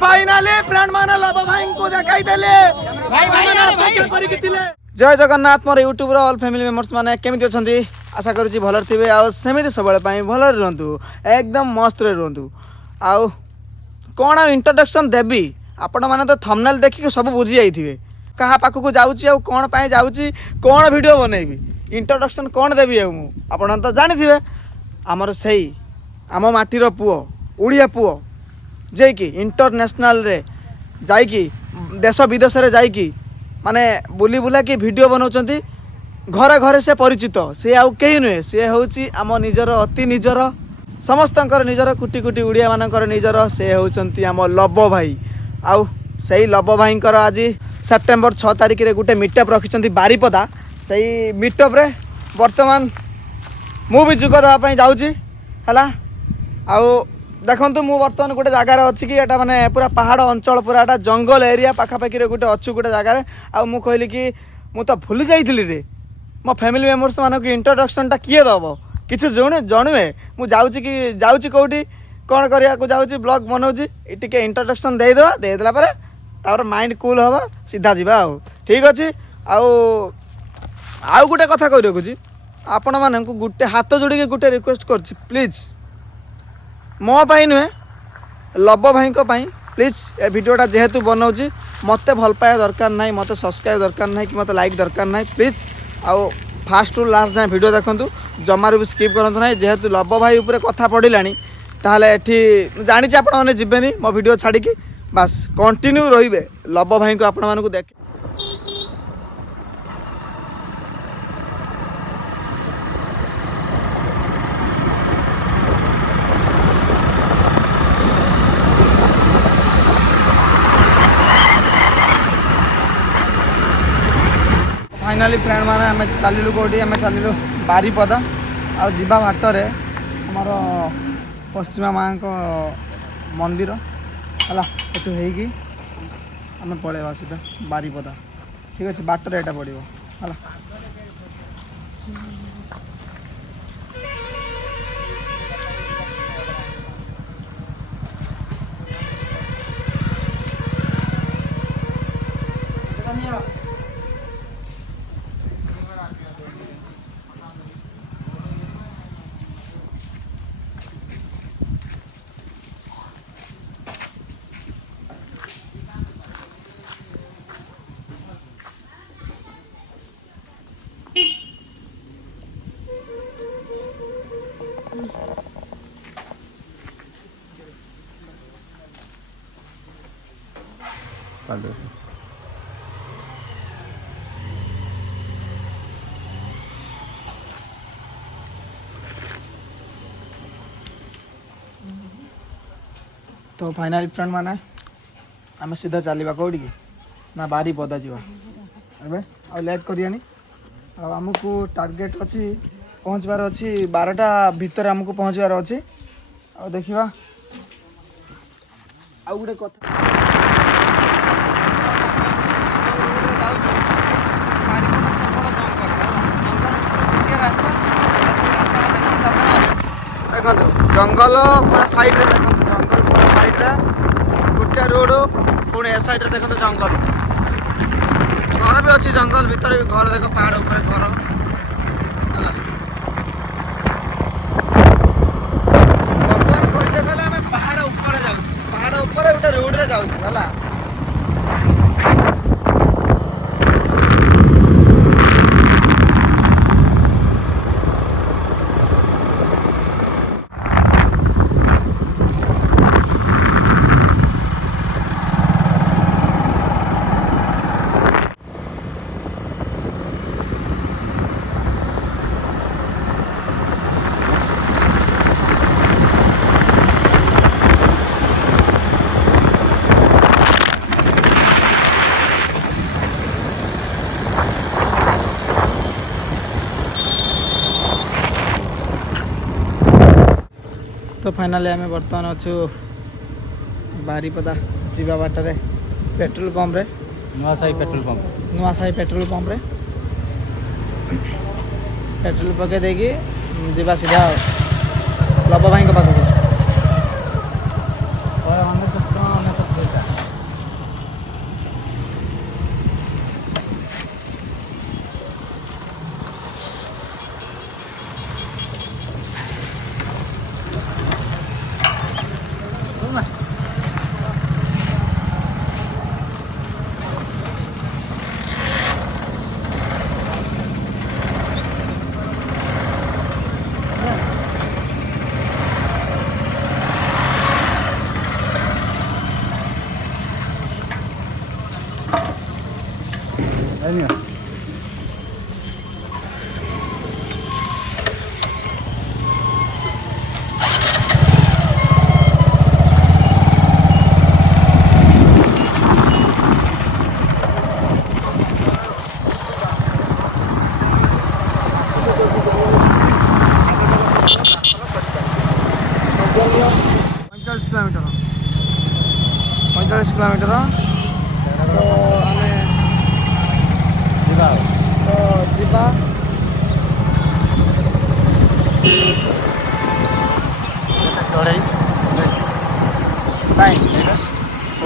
Finally friend माने love भाई को देखाई देले भाई भाई करी किथिले। जय जगन्नाथ मोर यूट्यूब रो ऑल फैमिली मेंबर्स माने केमिति अछंती आशा करूची भलर थिबे आ सेमिति सबले पई भलर रहंतु एकदम मस्त रे रहंतु। आ कोन इंट्रोडक्शन देबी आपण माने तो थंबनेल देखि के सब बुझी जाइथिबे कहा पाखु को जाउची आ कोन पई जाउची कोन वीडियो बनेबी इंट्रोडक्शन कोन देबी आ मु आपण तो जानि थिबे हमर सही आम माटीर पुओ ओडिया पुओ जे कि इंटरनेशनल रे जाइकी देश विदेश रे जाइकी माने बुली बुला कि वीडियो बनाउछंती घरे घरे से परिचित से आउ केही नुहे से होउची आम निजर अति निजर समस्तंकर निजर कुटी कुटी उड़िया मानकर निजर से होउछंती आम लव भाई आउ सही लव भाईंकर आज सेप्टेम्बर 6 तारिख रे गुटे मीटअप रखिछंती बारीपदा सही मीटअप रे वर्तमान मु भी जुग देवा पई जाउची हला आउ देखो मु बर्तमान गोटे जगार अच्छी कि एटा माने पूरा पहाड़ अंचल पूरा एटा जंगल एरिया पाखापाखि गोटे अच्छु गोटे जगार आ मु कहली कि मु तो भूली जाइली रे मो फैमिली मेंबर्स मानक इंट्रोडक्शन टा किए दब किसी जणुए मु जाउची कौटी कौन करिया को जाउची ब्लॉग बनाउची टिके इंट्रोडक्शन देदेवा देदेला पर तापर माइंड कूल हवा सीधा जीवा आ ठीक अच्छे आउ गोटे कथा कहि रखुची आपण मानक गोटे हाथ जोड़ी गोटे रिक्वेस्ट करछि प्लीज मो पाई नुहे लव भाई प्लीज ए वीडियोटा जेहेतु बनाऊँगी मत भल पाया दरकार ना मत सब्सक्राइब दरकार ना कि मत लाइक दरकार ना प्लीज आउ फास्ट टू लास्ट जाए वीडियो देखूँ जमार भी स्किप करूँ ना जेहेतु लव भाई उपर कथा पड़ा ताहले एठी जानी आपण मैंने जीवेनी मो वीडियो छाड़ी बास कंटिन्यू रे लव भाई को आपण मानक देख फाइनाली फ्रेंड माने आम चलू कौटी आम चलू बारीपदा आ जीवा बाटर आमर पश्चिमा माँ मंदिर है एटू होम पलैया सीधा बारीपदा ठीक अच्छे बाटर यहाँ पड़ो है तो फाइनाली फ्रेंड माने आम सीधा चलवा कौटी की ना बारीपदा जावा एबे आ लेट करियानी आमको टार्गेट अच्छी पहुँचबार अच्छी 12टा भितर आमको पहुँचबार अच्छी आ देखा आ गोटे कथा देखो जंगल पूरा साइड रे देखो जंगल पूरा साइड रे गोटे रोड पुणी ए साइड रे देखो जंगल घर भी अच्छी जंगल भीतर भी घर देखो पहाड़ ऊपर घर भगवान कही देखा आम पहाड़ ऊपर जाऊ पहाड़ ऊपर गोटे रोड रे जाऊ है तो फाइनाली आम बर्तमान अच्छु बारीपदा जीवा बाटर पेट्रोल पंप रे नुआसाही पेट्रोल पंप रे पेट्रोल पके देगी जीवा सीधा लव भाई पाखक किलोमीटर 45 किलोमीटर तो आमे जीवा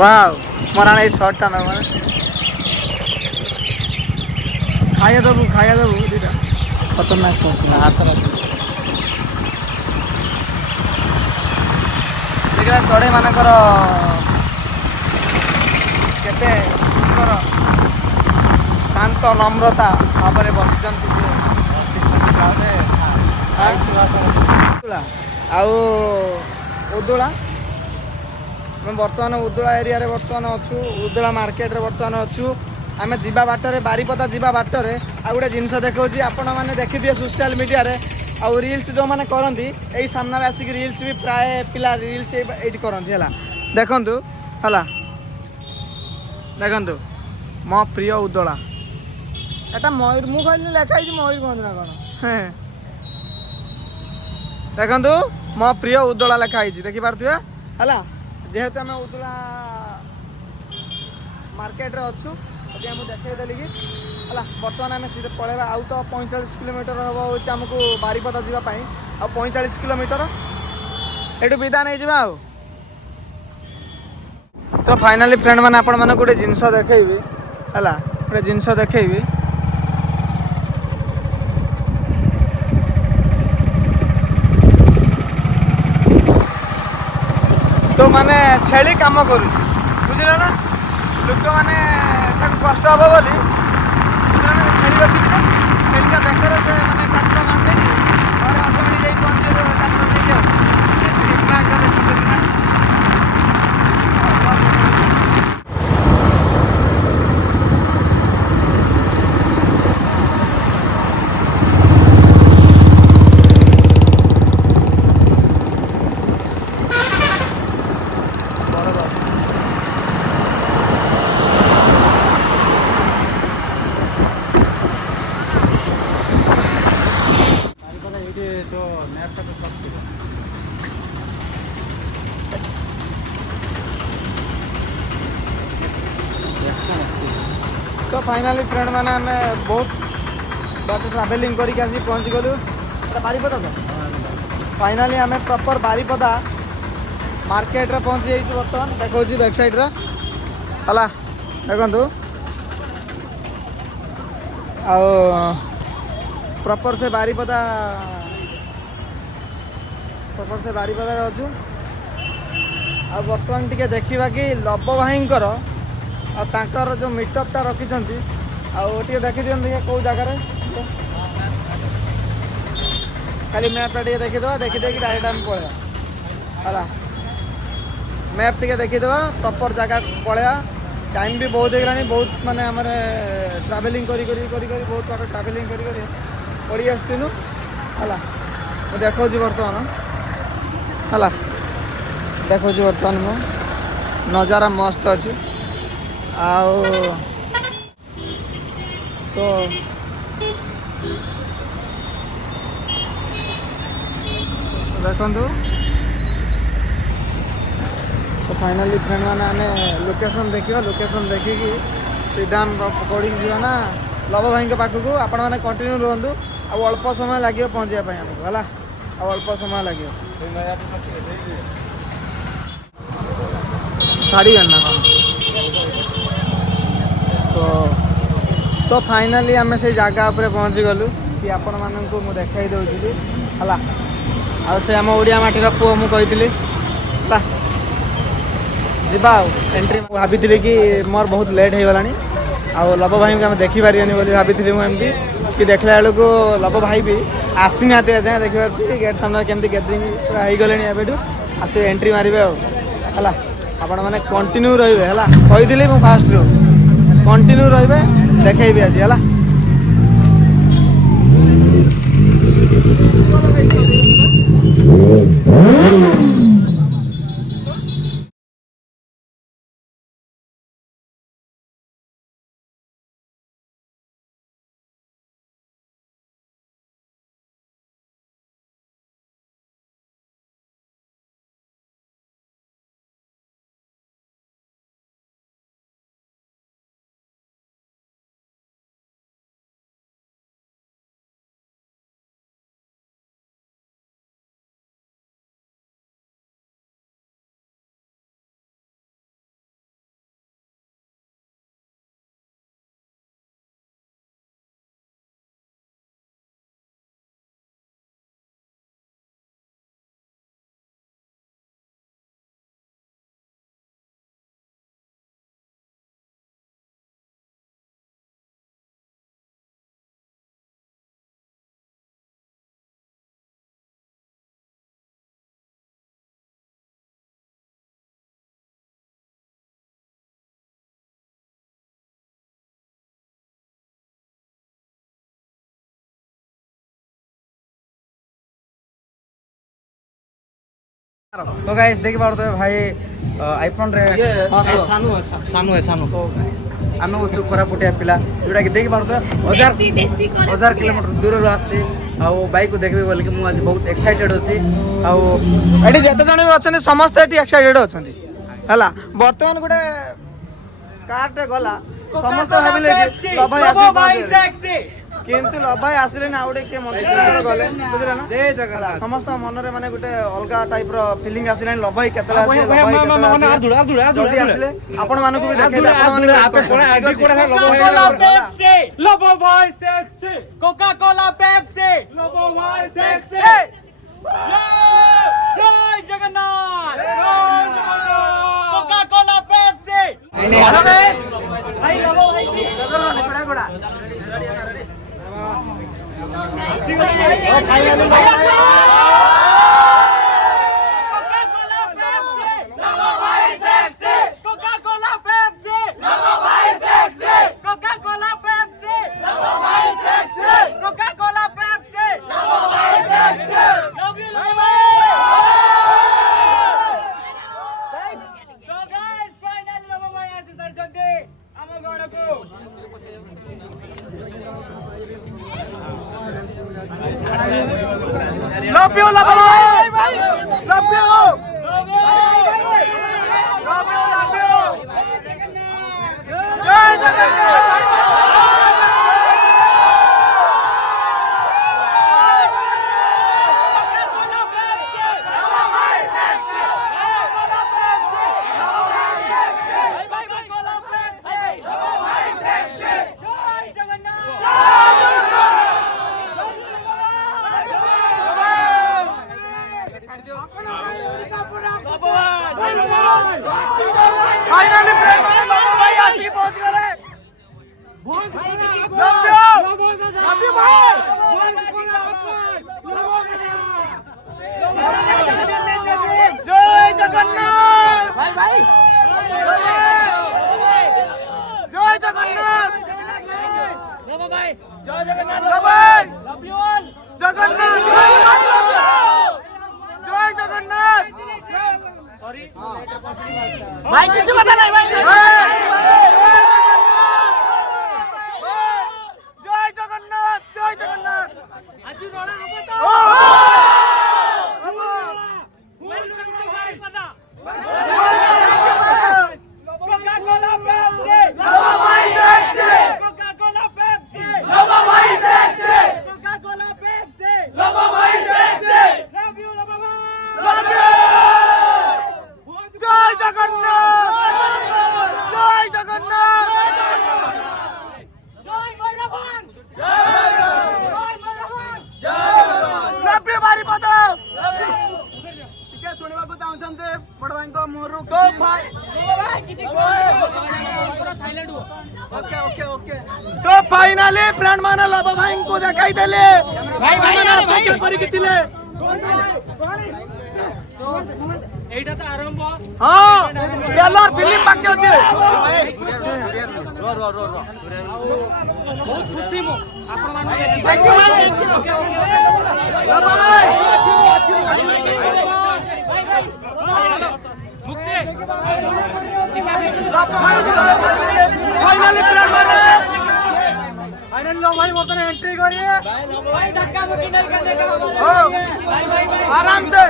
वाव मोर शर्टा ना खाया दबू दीटा खतरनाक शर्ट देखा चढ़ई मानकर केते सुंदर शांत नम्रता भाव बसी आउ उदुला बर्तमान उदुला एरिया रे बर्तमान अच्छु उदुला मार्केट रे बर्तमान अच्छु आम जीवा बाटर बारीपदा जीवा बाटर आ गोटे जिनस देखा आपण मैंने देखिए सोशल मीडिया रे आउ रील्स जो मैंने करती यही सामने आसिक रील्स भी प्राय पिला रील्स ये करती है देखु है देखु मो प्रिय उदला एटा मयूर मु कहली लेखाई मयूर कहते ना कौन देखु मो प्रिय उदला लेखाई देखिपे है जेहेतु आम उदला मार्केट रे अच्छु मुझे देखदेली कि है बर्तमान आम सीधे पलैबा आउ तो 45 किलोमीटर हम हूँ आमको बारीपदा जावाई आ 45 किलोमीटर ये विदा नहीं जा तो फाइनाली फ्रेंड मैंने आपण मैंने गोटे जिनस देखी है गोटे जिनस देखी तो माने छेली काम करू बुझल ना लोक मैंने कष्ट हम बोली छेली रखी छेली का बेकर से मैंने काटटा बांध देगी घर ऑटोमेटिक जाई पहुंचे काटटा नहीं देखुं ना तो फाइनाली फ्रेंड मैंने आम बहुत बाट ट्रावेलिंग करके आसी पहुँची गलु बारीपदा तो फाइनाली आम प्रॉपर बारीपदा मार्केट रे पहुँची जाइए बर्तमान देखा बैक साइड रे है देखु आओ प्रॉपर से बारीपदा अच्छु आ बर्तमान टिके देखा कि लव भाईंकर आ तांकर जो मीटअपटा रखिछंती आ देखी दिखाँ कौ जगार खाली मैपटा टे देखीदे देखी डायरेक्ट आम पलैया है मैप टे देखीदे प्रॉपर जगह पलैया टाइम भी बहुत होगा बहुत माने आम ट्रावेलिंग करी बहुत बार ट्रावेलिंग करी पड़ी आसलु है देखा बर्तमान है देखा बर्तमान मो नजारा मस्त अच्छी आओ तो देखु तो फाइनाली फ्रेंड मैंने आम लोकेशन देखा लोकेशन देखिकी सीधा पकड़ी जाना लव भाई पाखक आपण मैंने कंटिन्यू रुहतु आ अल्प समय लगे पहुँचापी आमको है अल्प समय लगे छाड़ी ना कौन तो फाइनाली आम से जगह उपर पहुँची गलु कि आपण मानू मुझे देखा दूसरी है आ से आम ओडिया माटीर पुओ मुझे जीवा एंट्री भाभी कि मोर बहुत लेट हो गलानी आ लव भाई को आम देखिपारे भाभी मुझे कि देखला बेलू लव भाई भी आसी ना जाए देखिए गेट सामने केमती गैदरिंग पूरा हो गले एवं आस एंट्री मारे है आपण मैंने कंटिन्यू रे है कही मुझे फास्ट कंटिन्यू रे ଦେଖେଇବି ଆଜି ହେଲା। तो गाइस देख पारते भाई आईफोन रे सानू है सानू तो आम हूँ कोरापुटिया पिला जोटा कि देख पारते 1000 किलोमीटर दूर आसी बाइक को देखबे बोल कि मुझे बहुत एक्साइटेड अच्छी एठी जते जण भी अछन समस्त एठी एक्साइटेड अछंती हला वर्तमान गुटे कारटे गला समस्त भाबिले कि लभाई आसी पहुंचे किंतु लभाई आसिले ना आउडे के मंदिर गले बुझले ना जय जगन्नाथ समस्त मन रे माने गुटे अलगा टाइप रो फीलिंग आसिले लभाई केतला आसी लभाई केतला आसी जल्दी आसिले आपण मानको भी देखे Lobo boy sexy, Coca-Cola Pepsi, Lobo boy sexy. Jai Jagannath, Coca-Cola Pepsi. Hello guys भाई Lobo भाई Coca-Cola Pepsi, Lobo boy sexy, Coca-Cola Pepsi, Lobo boy sexy, Coca-Cola Pepsi, Lobo boy sexy, Coca-Cola Pepsi, Lobo boy sexy. Love you, Lobo boy. So guys, finally Lobo boy aasi sarjante ama godaku. Love you love you love you love you जय Jagannath finally प्रेम love भाई आसी पहुंच गए love you भाई जय जगन्नाथ भाई भाई जय जगन्नाथ Lobo boy, जय Jagannath love you all. Jagannath जय भाई जय जगन्नाथ भाई किसी पता नहीं भाई जय जगन्नाथ जय जगन्नाथ आज रोड़ा हम तो वेलकम टू भाई पता Coca-Cola Pepsi, Lobo boy sexy, Coca-Cola Pepsi, Lobo boy sexy, Coca-Cola Pepsi. Lobo boy sexy, Love you, Lobo boy. love you, जय जगन्नाथ, जय जगन्नाथ, Joy Bhairavans. जय Joy Bhairavans. लव यू बारी पदा ଟିକେ ଶୁଣିବାକୁ ଚାହୁଁଛନ୍ତି ବଡ଼ ଭାଇଙ୍କ ମୁହଁରୁ ତ ଭାଇ ओके ओके ओके तो फाइनली फ्रेंड माने लव भाई को देखाई देले भाई भाई ने भाई करी किथिले এইটা তো আরম্ভ হ্যাঁ ট্রেলার ফিল্ম বাকি আছে ବହୁତ ଖୁସି ମୁଁ ଆପଣମାନଙ୍କୁ থ্যাংক ইউ ভাই থ্যাংক ইউ মুক্তি फाइनली प्लान बन रहा है फाइनल लोग भाई वो एंट्री करिए भाई धक्का मुक्की नहीं करने का हाँ, आराम से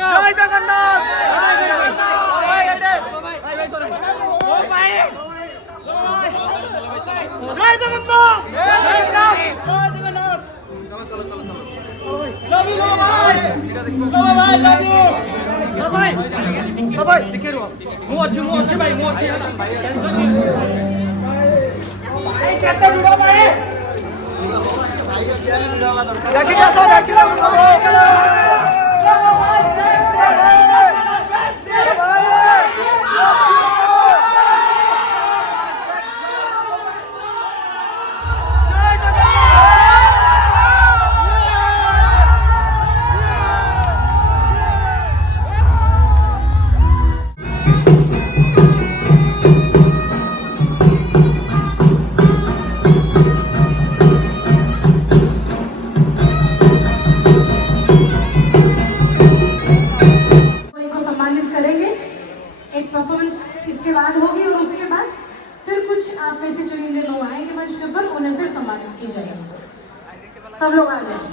जय जगन्नाथ जय जगन्नाथ ମୁଁ ଅଛି ଭାଇ ମୁଁ ଅଛି देखी कैसा देखी इसके बाद होगी और उसके बाद फिर कुछ आप में से चुनिंदे लोग आएंगे मंच के ऊपर, उन्हें फिर सम्मानित की जाएगी। सब लोग आ जाए।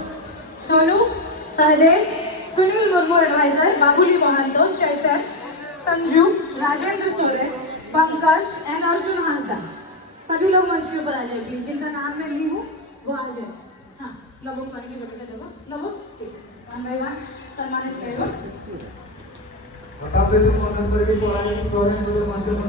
Sonu, Sahdev, Sunil Murmu adviser, Babuli Mahanto, Chetan, Sanju, Rajendra Soren, Pankaj and Arjun Hansda, सभी लोग मंच के ऊपर आ जाए प्लीज। जिनका नाम मैं ली हूँ वो आ जाए। हाँ लोगों को की बटन जगह लोगों प्लीज वन बाय वन सम्मानित करेगा। हताश से तो मदद करके बोला है सोने मुझे मंच पर